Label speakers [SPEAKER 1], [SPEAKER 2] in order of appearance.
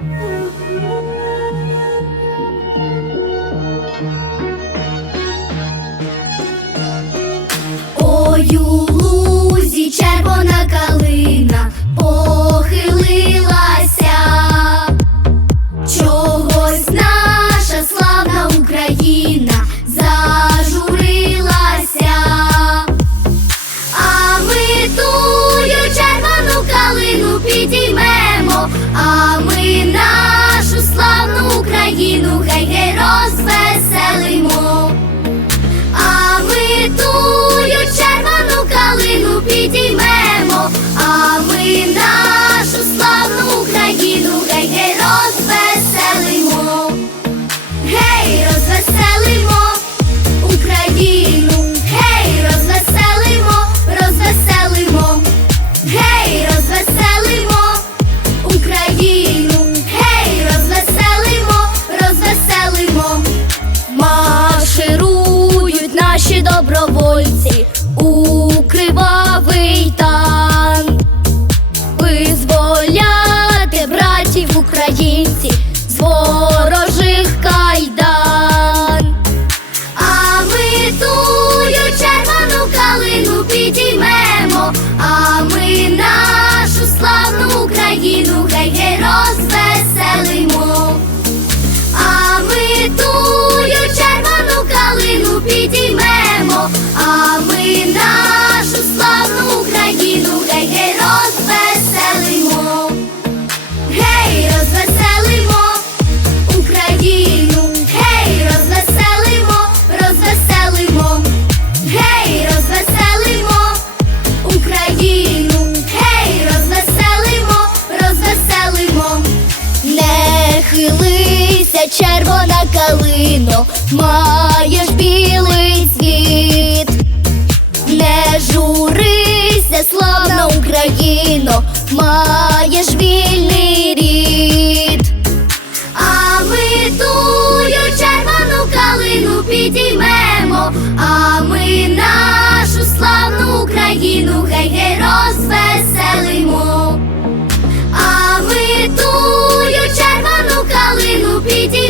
[SPEAKER 1] Ой, червона калина похилилася, чогось наша славна Україна зажурилася, а ми тую червону калину підіймемо, а ми нашу українців з ворожих кайдан. А ми тую червону калину підіймемо, а ми нашу славну Україну гей-гей розвеселимо. Червона калино, маєш білий цвіт. Не журися, славна Україно, маєш вільний рід. підійде.